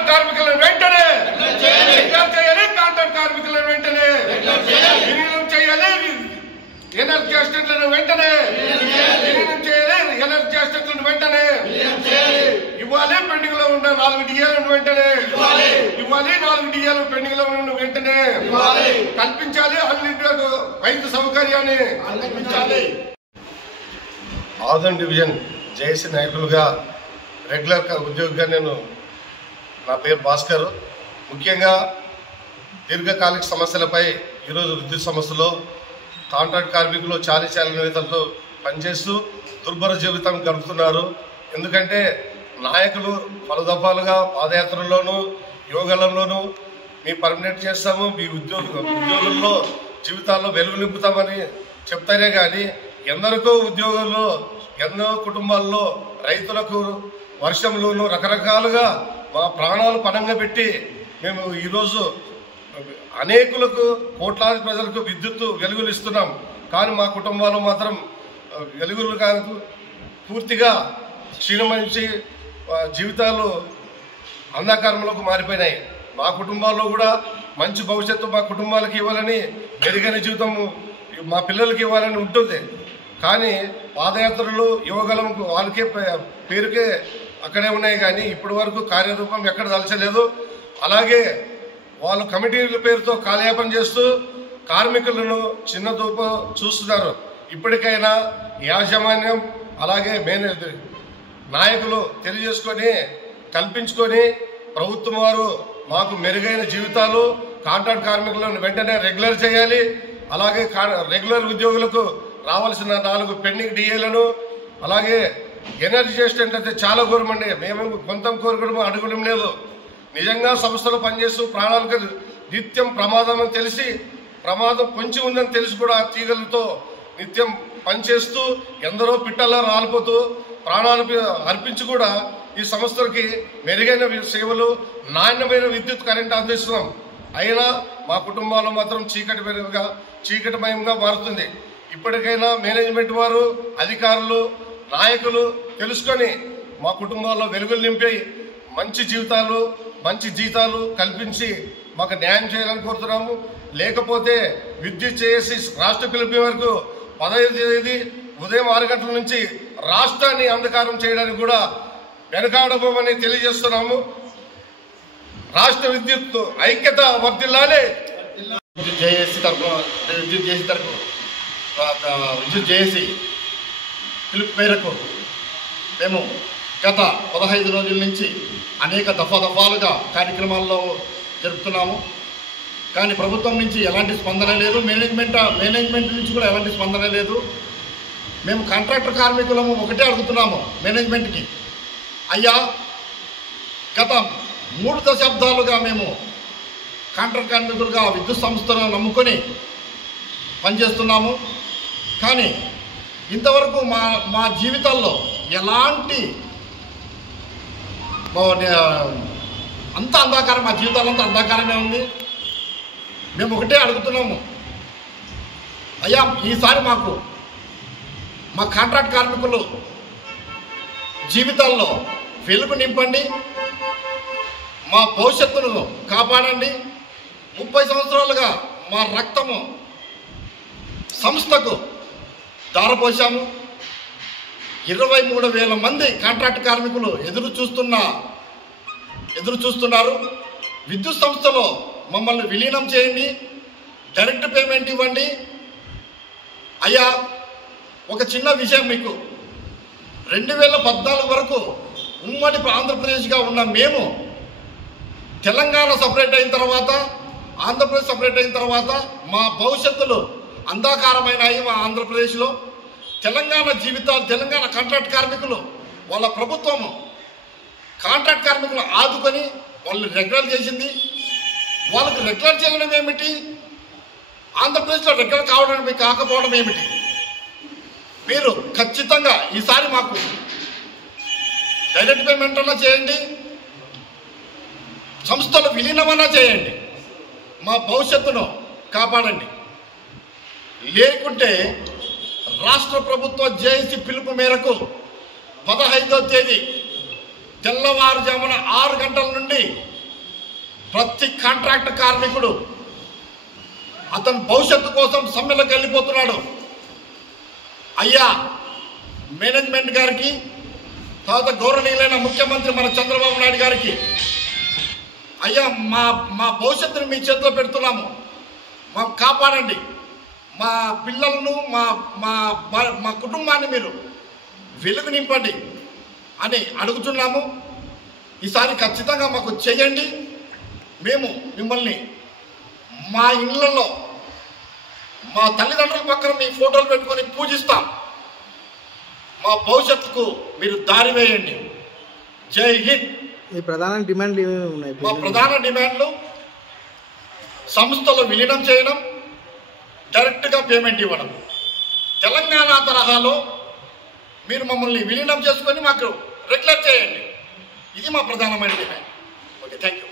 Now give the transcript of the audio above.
Contract కార్మికులను వెంటనే చేయాలి, కాంట్రాక్ట్ కార్మికులను వెంటనే విలీనం చేయాలి, ఎనర్జీ అసిస్టెంట్లను వెంటనే విలీనం చేయాలి, ఎనర్జీ అసిస్టెంట్లను వెంటనే ఇవ్వాలి, పెండింగ్ లో ఉన్న 4 డిఏలను వెంటనే ఇవ్వాలి, 4 డిఏలు పెండింగ్ లో ఉన్న వెంటనే కల్పించాలి, అన్లిమిటెడ్ వైద్య సౌకర్యాన్ని కల్పించాలి. ఆదం డివిజన్ జేఏసీ నాయకులుగా రెగ్యులర్ ఉద్యోగిగా నా పేరు భాస్కర్. ముఖ్యంగా దీర్ఘకాలిక సమస్యలపై ఈరోజు విద్యుత్ సంస్థలో కాంట్రాక్ట్ కార్మికులు చాలీ వేతలతో పనిచేస్తూ దుర్భర జీవితం గడుపుతున్నారు. ఎందుకంటే నాయకులు పలుదఫాలుగా పాదయాత్రల్లోనూ యోగాలంలోనూ మీ పర్మనెంట్ చేస్తాము, మీ ఉద్యోగుల్లో జీవితాల్లో వెలుగు నింపుతామని చెప్తారే కానీ ఎందరికో ఉద్యోగుల్లో ఎన్నో కుటుంబాల్లో రైతులకు వర్షంలోనూ రకరకాలుగా మా ప్రాణాలు పణంగా పెట్టి మేము ఈరోజు అనేకులకు కోట్లాది ప్రజలకు విద్యుత్ వెలుగులు ఇస్తున్నాం. కానీ మా కుటుంబాలు మాత్రం వెలుగులు కాదు పూర్తిగా క్షీణమించి జీవితాలు అంధకారంలోకి మారిపోయినాయి. మా కుటుంబాల్లో కూడా మంచి భవిష్యత్తు మా కుటుంబాలకు ఇవ్వాలని, మెరుగైన జీవితం మా పిల్లలకి ఇవ్వాలని ఉంటుంది. కానీ పాదయాత్రలు యువగలం వాళ్ళకే పేరుకే అక్కడే ఉన్నాయి కానీ ఇప్పటి వరకు కార్యరూపం ఎక్కడ దలచలేదు. అలాగే వాళ్ళు కమిటీల పేరుతో కాలయాపన చేస్తూ కార్మికులను చిన్నదూపు చూస్తున్నారు. ఇప్పటికైనా యాజమాన్యం అలాగే నాయకులు తెలియజేసుకొని కల్పించుకొని ప్రభుత్వం వారు మాకు మెరుగైన జీవితాలు కాంట్రాక్ట్ కార్మికులను వెంటనే రెగ్యులర్ చేయాలి. అలాగే రెగ్యులర్ ఉద్యోగులకు రావాల్సిన 4 పెండింగ్ డిఏలను అలాగే ఎనర్జీ అసిస్టెంట్ అయితే చాలా కోరమండి. మేము కొంత కోరుకోవడం అడగడం లేదు. నిజంగా సంస్థలో పనిచేస్తూ ప్రాణాలకు నిత్యం ప్రమాదం అని తెలిసి ప్రమాదం పొంచి ఉందని తెలిసి కూడా తీగలతో నిత్యం పనిచేస్తూ ఎందరో పిట్టల్లా రాలిపోతూ ప్రాణాలు అర్పించి కూడా ఈ సంస్థలకి మెరుగైన సేవలు నాణ్యమైన విద్యుత్ కరెంట్ అందిస్తున్నాం. అయినా మా కుటుంబాలు మాత్రం చీకటిమయంగా మారుతుంది. ఇప్పటికైనా మేనేజ్మెంట్ వారు అధికారులు నాయకులు తెలుసుకొని మా కుటుంబాల్లో వెలుగులు నింపి మంచి జీతాలు కల్పించి మాకు న్యాయం చేయాలని కోరుతున్నాము. లేకపోతే విద్యుత్ చేసి రాష్ట్ర పిలుపు వరకు 15వ తేదీ ఉదయం 6 గంటల నుంచి రాష్ట్రాన్ని అంధకారం చేయడానికి కూడా వెనకాడబోమని తెలియజేస్తున్నాము. రాష్ట్ర విద్యుత్ ఐక్యత వర్ధిల్లాలి. విద్యుత్ జేఏసీ పిలుపు మేరకు మేము గత 15 రోజుల నుంచి అనేక దఫాలుగా కార్యక్రమాల్లో జరుపుతున్నాము. కానీ ప్రభుత్వం నుంచి ఎలాంటి స్పందన లేదు, మేనేజ్మెంట్ నుంచి కూడా ఎలాంటి స్పందన లేదు. మేము కాంట్రాక్టర్ కార్మికులము ఒకటే అడుగుతున్నాము మేనేజ్మెంట్కి, అయ్యా గత 3 దశాబ్దాలుగా మేము కాంట్రాక్ట్ కార్మికులుగా విద్యుత్ సంస్థను నమ్ముకొని పనిచేస్తున్నాము. కానీ ఇంతవరకు మా జీవితాల్లో ఎలాంటి అంత అంధకారం, మా జీవితాలంతా అంధకారమే ఉంది. మేము ఒకటే అడుగుతున్నాము, అయ్యా ఈసారి మా కాంట్రాక్ట్ కార్మికులు జీవితాల్లో వెలుగు నింపండి, మా భవిష్యత్తును కాపాడండి. 30 సంవత్సరాలుగా మా రక్తము సంస్థకు దారపోసాము. 23,000 మంది కాంట్రాక్ట్ కార్మికులు ఎదురు చూస్తున్నారు. విద్యుత్ సంస్థలో మమ్మల్ని విలీనం చేయండి, డైరెక్ట్ పేమెంట్ ఇవ్వండి. అయ్యా ఒక చిన్న విషయం, మీకు 2014 వరకు ఉమ్మడి ఆంధ్రప్రదేశ్గా ఉన్న మేము తెలంగాణ సపరేట్ అయిన తర్వాత, ఆంధ్రప్రదేశ్ సపరేట్ అయిన తర్వాత మా భవిష్యత్తులు అంధకారమైనాయి. మా ఆంధ్రప్రదేశ్లో తెలంగాణ కాంట్రాక్ట్ కార్మికులు వాళ్ళ ప్రభుత్వము కాంట్రాక్ట్ కార్మికులు ఆదుకొని వాళ్ళు రెగ్యులర్ చేసింది. వాళ్ళకి రెగ్యులర్ చేయడం ఏమిటి, ఆంధ్రప్రదేశ్లో రెగ్యులర్ కాకపోవడం ఏమిటి? మీరు ఖచ్చితంగా ఈసారి మాకు డైరెక్ట్ పేమెంట్ అన్నా చేయండి, సంస్థలు విలీనమన్నా చేయండి, మా భవిష్యత్తును కాపాడండి. లేకుంటే రాష్ట్ర ప్రభుత్వ జేఏసీ పిలుపు మేరకు 15వ తేదీ తెల్లవారుజామున 6 గంటల నుండి ప్రతి కాంట్రాక్ట్ కార్మికుడు అతని భవిష్యత్తు కోసం సమ్మెలకు వెళ్ళిపోతున్నాడు. అయ్యా మేనేజ్మెంట్ గారికి, తర్వాత గౌరవనీయులైన ముఖ్యమంత్రి మన చంద్రబాబు నాయుడు గారికి, అయ్యా మా భవిష్యత్తుని మీ చేతిలో పెడుతున్నాము, మాకు కాపాడండి, మా పిల్లలను మా కుటుంబాన్ని మీరు వెలుగు నింపండి అని అడుగుతున్నాము. ఈసారి ఖచ్చితంగా మాకు చేయండి. మేము మిమ్మల్ని మా ఇళ్లలో మా తల్లిదండ్రుల పక్కన మీ ఫోటోలు పెట్టుకొని పూజిస్తాం. మా భవిష్యత్తుకు మీరు దారి వేయండి. జై హింద్. మీ ప్రధాన డిమాండ్లు ఏమేమి ఉన్నాయి? మా ప్రధాన డిమాండ్లు సంస్థలో విలీనం చేయడం, డైరెక్ట్గా పేమెంట్ ఇవ్వడం. తెలంగాణ తరహాలో మీరు మమ్మల్ని విలీనం చేసుకొని మాకు రెగ్యులర్ చేయండి. ఇది మా ప్రధానమైన డిమాండ్. Okay, thank you.